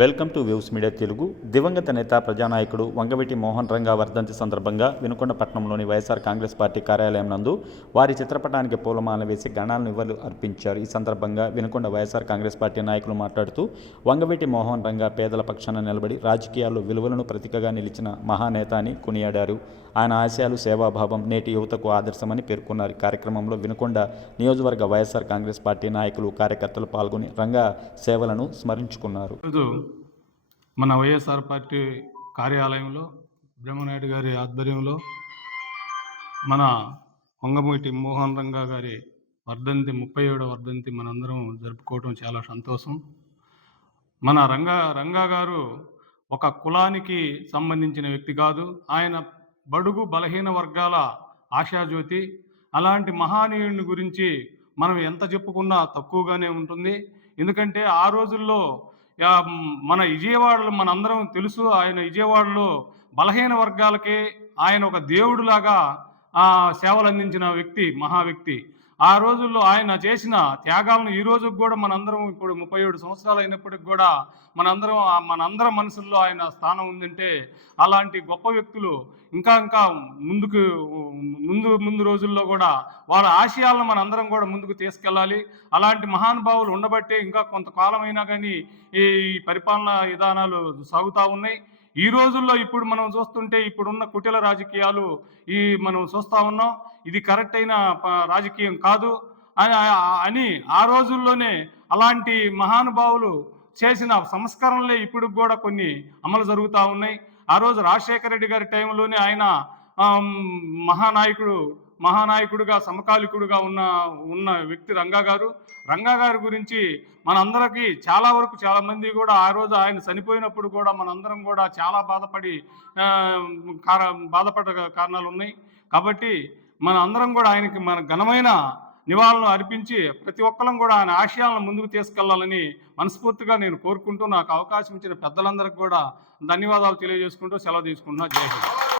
Welcome to views media Telugu. దివంగత నేత ప్రజానాయకుడు వంగవీటి మోహన్ రంగా వర్ధంతి సందర్భంగా వినుకొండ పట్టణంలోని వైఎస్ఆర్ కాంగ్రెస్ పార్టీ కార్యాలయం నందు వారి చిత్రపటానికి పూలమాల వేసి గణాలను నివాళులు అర్పించారు. ఈ సందర్భంగా వినుకొండ వైఎస్ఆర్ కాంగ్రెస్ పార్టీ నాయకులు మాట్లాడుతూ వంగవీటి మోహన్ రంగా పేదల పక్షాన నిలబడి రాజకీయాల్లో విలువలను ప్రతీకగా నిలిచిన మహానేత అని కొనియాడారు. ఆయన ఆశయాలు సేవాభావం నేటి యువతకు ఆదర్శమని పేర్కొన్నారు. కార్యక్రమంలో వినుకొండ నియోజకవర్గ వైఎస్ఆర్ కాంగ్రెస్ పార్టీ నాయకులు కార్యకర్తలు పాల్గొని రంగా సేవలను స్మరించుకున్నారు. మన వైఎస్ఆర్ పార్టీ కార్యాలయంలో బ్రహ్మనాయుడు గారి ఆధ్వర్యంలో మన వంగవీటి మోహన్ రంగా గారి వర్ధంతి 37వ వర్ధంతి మనందరం జరుపుకోవడం చాలా సంతోషం. మన రంగా గారు ఒక కులానికి సంబంధించిన వ్యక్తి కాదు. ఆయన బడుగు బలహీన వర్గాల ఆశాజ్యోతి. అలాంటి మహానీయుని గురించి మనం ఎంత చెప్పుకున్నా తక్కువగానే ఉంటుంది. ఎందుకంటే ఆ రోజుల్లో మన విజయవాడలో మనందరం తెలుసు, ఆయన విజయవాడలో బలహీన వర్గాలకే ఆయన ఒక దేవుడులాగా సేవలు అందించిన వ్యక్తి, మహా వ్యక్తి. ఆ రోజుల్లో ఆయన చేసిన త్యాగాలను ఈ రోజుకి కూడా మనందరం ఇప్పుడు 37 సంవత్సరాలు అయినప్పటికి కూడా మనందరం మనసుల్లో ఆయన స్థానం ఉందంటే అలాంటి గొప్ప వ్యక్తులు ఇంకా ముందు రోజుల్లో కూడా వాళ్ళ ఆశయాలను మనందరం కూడా ముందుకు తీసుకెళ్ళాలి. అలాంటి మహానుభావులు ఉండబట్టే ఇంకా కొంతకాలమైనా కానీ ఈ పరిపాలనా విధానాలు సాగుతూ ఉన్నాయి. ఈ రోజుల్లో ఇప్పుడు మనం చూస్తుంటే ఇప్పుడున్న కుటిల రాజకీయాలు మనం చూస్తూ ఉన్నాం. ఇది కరెక్ట్ అయిన రాజకీయం కాదు అని ఆ రోజుల్లోనే అలాంటి మహానుభావులు చేసిన సంస్కరణలే ఇప్పుడు కూడా కొన్ని అమలు జరుగుతూ ఉన్నాయి. ఆ రోజు రాజశేఖర రెడ్డి గారి టైంలోనే ఆయన మహానాయకుడుగా సమకాలికుడుగా ఉన్న వ్యక్తి రంగా గారి గురించి మనందరికీ చాలా మంది కూడా ఆ రోజు ఆయన చనిపోయినప్పుడు కూడా మనందరం కూడా చాలా బాధపడ్డ కారణాలు ఉన్నాయి. కాబట్టి మన అందరం కూడా ఆయనకి మన ఘనమైన నివాళులు అర్పించి ప్రతి ఒక్కరం కూడా ఆయన ఆశయాలను ముందుకు తీసుకెళ్లాలని మనస్ఫూర్తిగా నేను కోరుకుంటూ నాకు అవకాశం ఇచ్చిన పెద్దలందరికీ కూడా ధన్యవాదాలు తెలియజేసుకుంటూ సెలవు తీసుకుంటున్నా. జై హింద్.